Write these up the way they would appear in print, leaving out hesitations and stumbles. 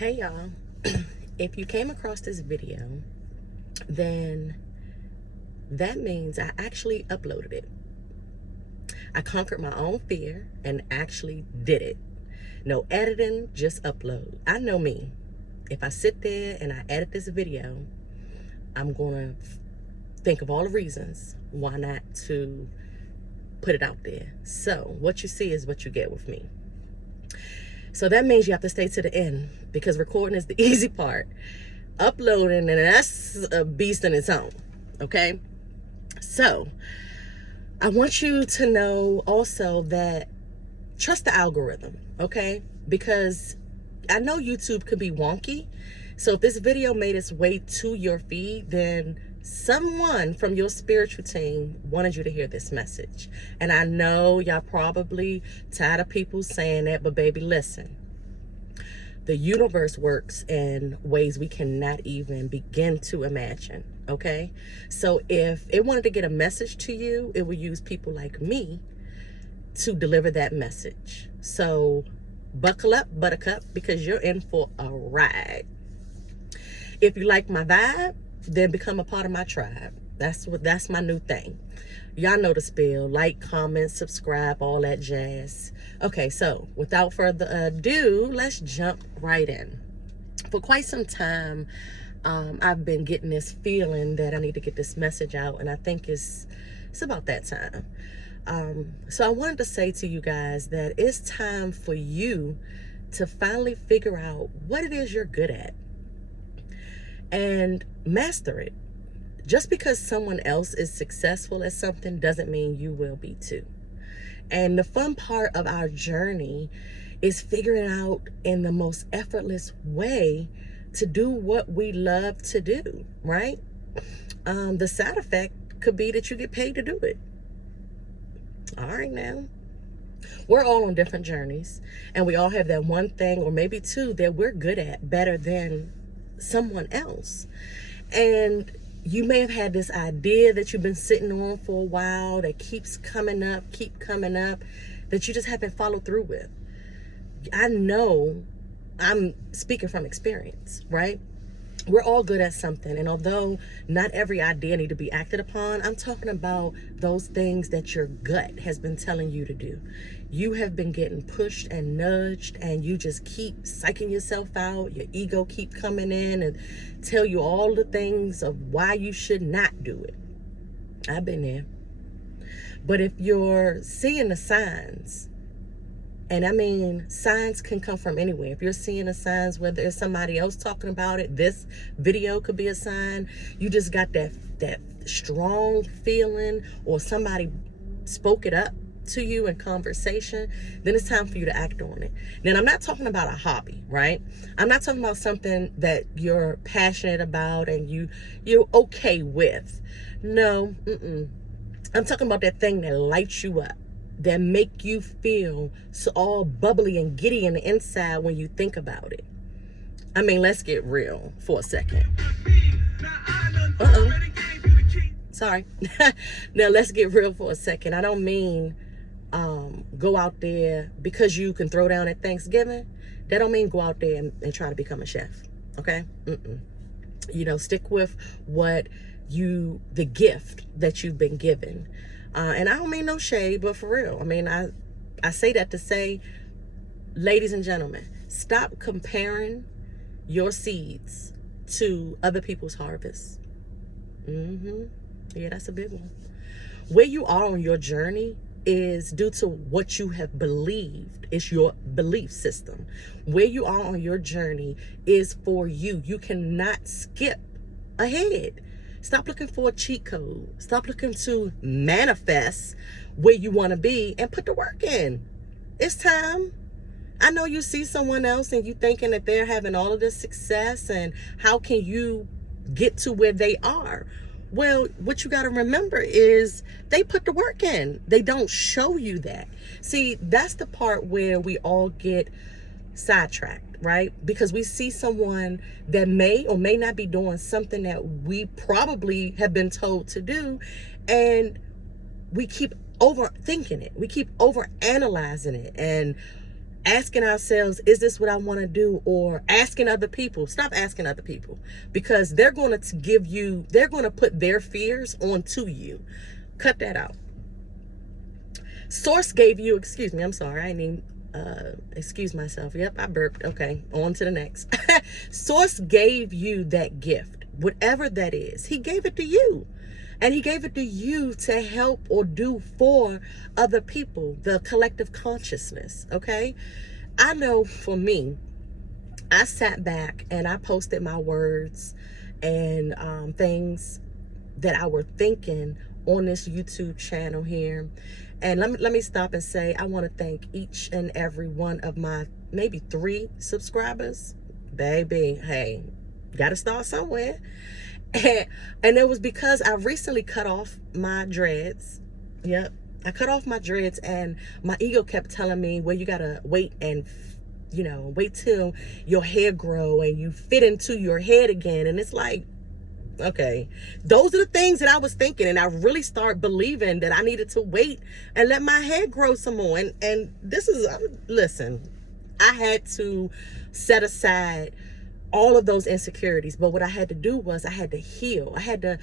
Hey y'all, if you came across this video, then that means I actually uploaded it. I conquered my own fear and actually did it. No editing, just upload. I know me. If I sit there and I edit this video, I'm gonna think of all the reasons why not to put it out there. So what you see is what you get with me. So that means you have to stay to the end, because recording is the easy part. Uploading, and that's a beast in its own, okay? So I want you to know also that trust the algorithm, okay? Because I know YouTube can be wonky. So if this video made its way to your feed, then someone from your spiritual team wanted you to hear this message. And I know y'all probably tired of people saying that, but baby, listen. The universe works in ways we cannot even begin to imagine, okay? So if it wanted to get a message to you, it would use people like me to deliver that message. So buckle up, buttercup, because you're in for a ride. If you like my vibe, then become a part of my tribe. That's my new thing. Y'all know the spiel. Like, comment, subscribe, all that jazz. Okay, so without further ado, let's jump right in. For quite some time, I've been getting this feeling that I need to get this message out, and I think it's about that time. So I wanted to say to you guys that it's time for you to finally figure out what it is you're good at and master it. Just because someone else is successful at something doesn't mean you will be too. And the fun part of our journey is figuring out in the most effortless way to do what we love to do, right? The side effect could be that you get paid to do it. All right now. We're all on different journeys, and we all have that one thing or maybe two that we're good at better than someone else. And you may have had this idea that you've been sitting on for a while that keeps coming up, that you just haven't followed through with. I know I'm speaking from experience, right? We're all good at something, and although not every idea need to be acted upon, I'm talking about those things that your gut has been telling you to do. You have been getting pushed and nudged, and you just keep psyching yourself out. Your ego keep coming in and tell you all the things of why you should not do it. I've been there. But if you're seeing the signs, and I mean, signs can come from anywhere. If you're seeing the signs, whether it's somebody else talking about it, this video could be a sign. You just got that strong feeling, or somebody spoke it up to you in conversation, then it's time for you to act on it. Then I'm not talking about a hobby, right? I'm not talking about something that you're passionate about and you're okay with. No, I'm talking about that thing that lights you up, that make you feel so all bubbly and giddy in the inside when you think about it. I mean, let's get real for a second. Sorry. Now let's get real for a second. I don't mean go out there because you can throw down at Thanksgiving. That don't mean go out there and try to become a chef. Okay? You know, stick with the gift that you've been given. And I don't mean no shade, but for real. I mean, I say that to say, ladies and gentlemen, stop comparing your seeds to other people's harvests. Yeah, that's a big one. Where you are on your journey is due to what you have believed. It's your belief system. Where you are on your journey is for you. You cannot skip ahead. Stop looking for a cheat code. Stop looking to manifest where you want to be and put the work in. It's time. I know you see someone else and you thinking that they're having all of this success, and how can you get to where they are? Well, what you got to remember is they put the work in. They don't show you that. See, that's the part where we all get sidetracked, right? Because we see someone that may or may not be doing something that we probably have been told to do, and we keep overthinking it. We keep overanalyzing it, and asking ourselves, is this what I want to do? Or asking other people. Stop asking other people, because they're going to give you, they're going to put their fears onto you. Cut that out. Source gave you, excuse me, I'm sorry, I didn't excuse myself. Yep, I burped. Okay, on to the next. Source gave you that gift, whatever that is. He gave it to you. And he gave it to you to help or do for other people, the collective consciousness, okay? I know for me, I sat back and I posted my words and things that I were thinking on this YouTube channel here. And let me stop and say, I want to thank each and every one of my maybe 3 subscribers. Baby, hey, gotta start somewhere. And it was because I recently cut off my dreads. Yep, I cut off my dreads, and my ego kept telling me, well, you gotta wait and wait till your hair grow and you fit into your head again. And it's like, okay, those are the things that I was thinking, and I really start believing that I needed to wait and let my hair grow some more. And this is, listen, I had to set aside all of those insecurities, but what I had to do was I had to heal. I had to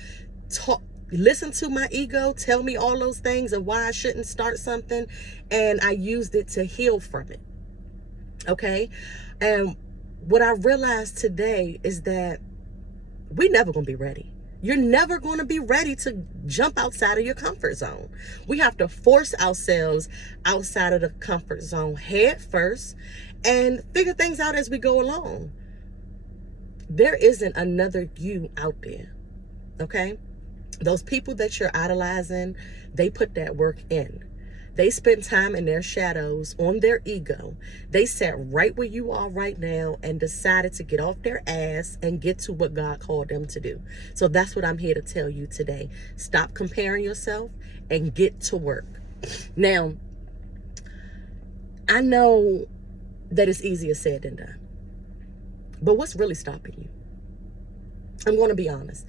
listen to my ego tell me all those things of why I shouldn't start something, and I used it to heal from it. Okay, and what I realized today is that we're never going to be ready. You're never going to be ready to jump outside of your comfort zone. We have to force ourselves outside of the comfort zone head first and figure things out as we go along. There isn't another you out there, okay? Those people that you're idolizing, they put that work in. They spend time in their shadows on their ego. They sat right where you are right now and decided to get off their ass and get to what God called them to do. So that's what I'm here to tell you today. Stop comparing yourself and get to work. Now, I know that it's easier said than done. But what's really stopping you? I'm going to be honest.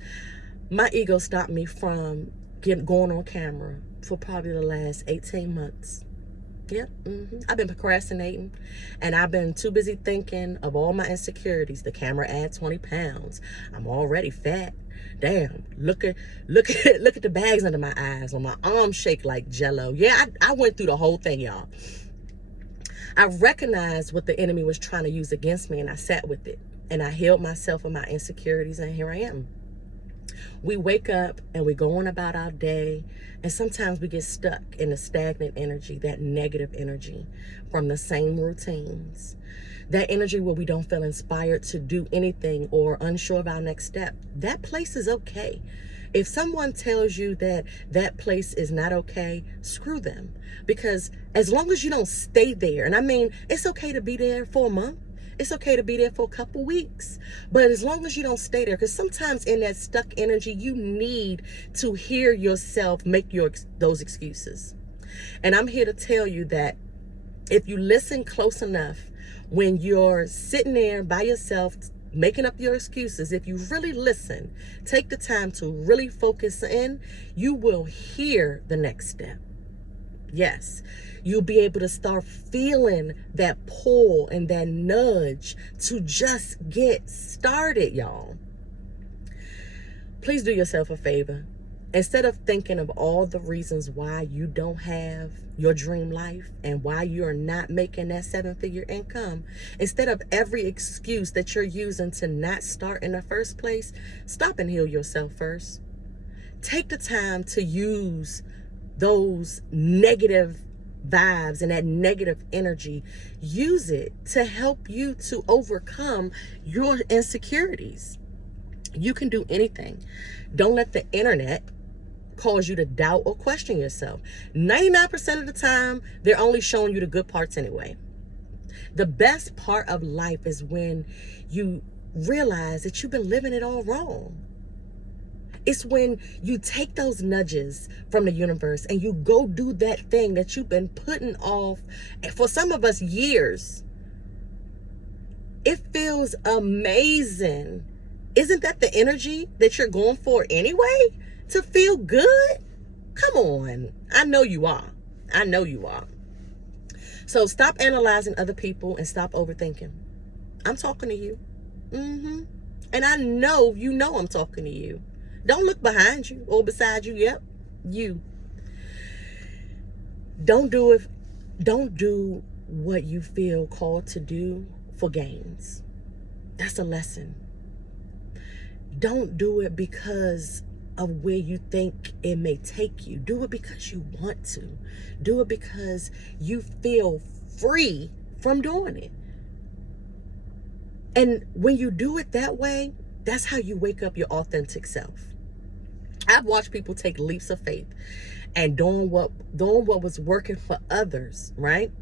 My ego stopped me from going on camera for probably the last 18 months. Yep. I've been procrastinating, and I've been too busy thinking of all my insecurities. The camera adds 20 pounds. I'm already fat. Damn, look at the bags under my eyes, or my arms shake like jello. Yeah, I went through the whole thing, y'all. I recognized what the enemy was trying to use against me, and I sat with it, and I healed myself of my insecurities, and here I am. We wake up and we go on about our day, and sometimes we get stuck in the stagnant energy, that negative energy from the same routines, that energy where we don't feel inspired to do anything or unsure of our next step. That place is okay. If someone tells you that that place is not okay, screw them. Because as long as you don't stay there, and I mean, it's okay to be there for a month. It's okay to be there for a couple weeks. But as long as you don't stay there, because sometimes in that stuck energy, you need to hear yourself make those excuses. And I'm here to tell you that if you listen close enough, when you're sitting there by yourself, making up your excuses, if you really listen, take the time to really focus in, you will hear the next step. Yes, you'll be able to start feeling that pull and that nudge to just get started, y'all. Please do yourself a favor. Instead of thinking of all the reasons why you don't have your dream life and why you are not making that 7-figure income, instead of every excuse that you're using to not start in the first place, stop and heal yourself first. Take the time to use those negative vibes and that negative energy. Use it to help you to overcome your insecurities. You can do anything. Don't let the internet cause you to doubt or question yourself. 99% of the time, they're only showing you the good parts anyway. The best part of life is when you realize that you've been living it all wrong. It's when you take those nudges from the universe and you go do that thing that you've been putting off for some of us years. It feels amazing. Isn't that the energy that you're going for anyway? To feel good? Come on. I know you are. I know you are. So stop analyzing other people and stop overthinking. I'm talking to you. And I know you know I'm talking to you. Don't look behind you or beside you. Yep, you. Don't do it. Don't do what you feel called to do for gains. That's a lesson. Don't do it because of where you think it may take you. Do it because you want to. Do it because you feel free from doing it. And when you do it that way, that's how you wake up your authentic self. I've watched people take leaps of faith and doing what was working for others, right?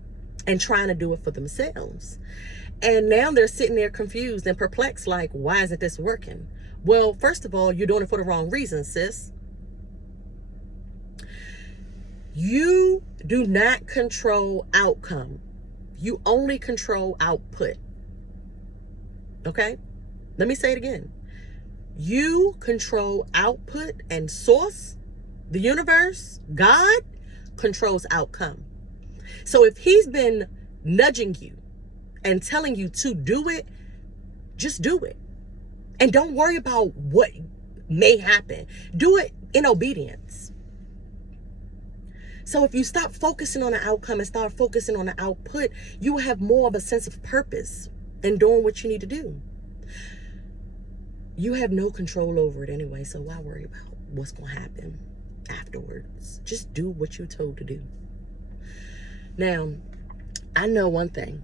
And trying to do it for themselves. And now they're sitting there confused and perplexed, like, why isn't this working? Well, first of all, you're doing it for the wrong reason, sis. You do not control outcome. You only control output. Okay? Let me say it again. You control output, and source, the universe, God, controls outcome. So if he's been nudging you and telling you to do it, just do it. And don't worry about what may happen. Do it in obedience. So if you stop focusing on the outcome and start focusing on the output, you will have more of a sense of purpose in doing what you need to do. You have no control over it anyway, so why worry about what's going to happen afterwards? Just do what you're told to do. Now, I know one thing.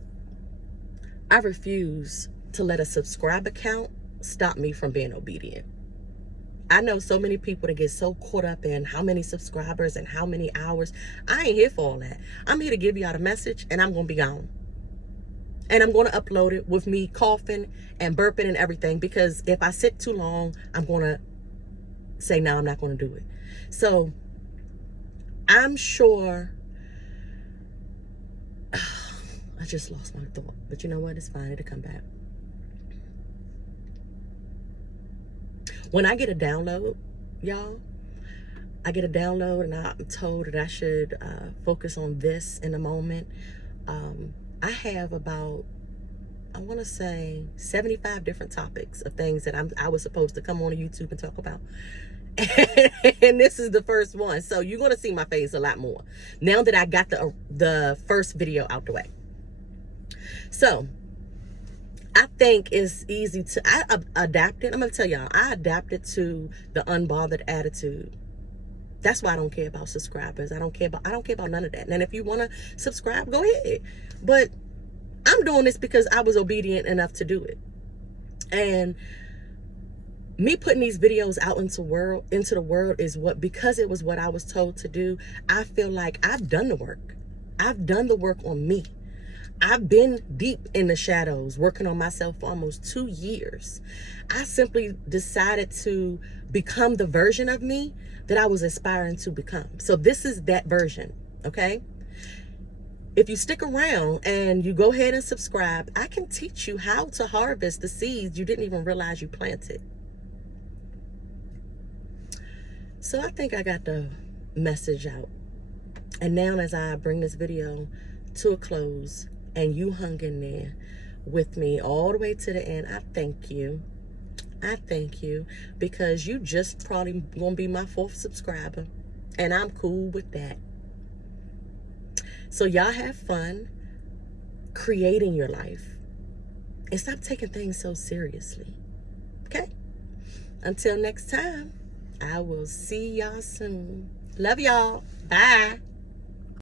I refuse to let a subscriber count stop me from being obedient. I know so many people that get so caught up in how many subscribers and how many hours. I ain't here for all that. I'm here to give y'all the message, and I'm going to be gone. And I'm going to upload it with me coughing and burping and everything, because if I sit too long, I'm going to say, no, I'm not going to do it. So I'm sure, I just lost my thought, but you know what? It's fine. It'll come back. When I get a download, y'all, I get a download and I'm told that I should focus on this in a moment. I have about, I want to say 75 different topics of things that I was supposed to come on to YouTube and talk about. And this is the first one. So you're going to see my face a lot more now that I got the first video out the way. So I think it's easy to, I adapted. I'm going to tell y'all, I adapted to the unbothered attitude. That's why I don't care about subscribers. I don't care about none of that. And if you want to subscribe, go ahead. But I'm doing this because I was obedient enough to do it. And me putting these videos out into the world is because it was what I was told to do. I feel like I've done the work. I've done the work on me. I've been deep in the shadows working on myself for almost 2 years. I simply decided to become the version of me that I was aspiring to become. So this is that version, okay? If you stick around and you go ahead and subscribe, I can teach you how to harvest the seeds you didn't even realize you planted. So I think I got the message out. And now as I bring this video to a close and you hung in there with me all the way to the end, I thank you. I thank you, because you just probably gonna be my 4th subscriber, and I'm cool with that. So y'all have fun creating your life and stop taking things so seriously. Okay? Until next time, I will see y'all soon. Love y'all. Bye.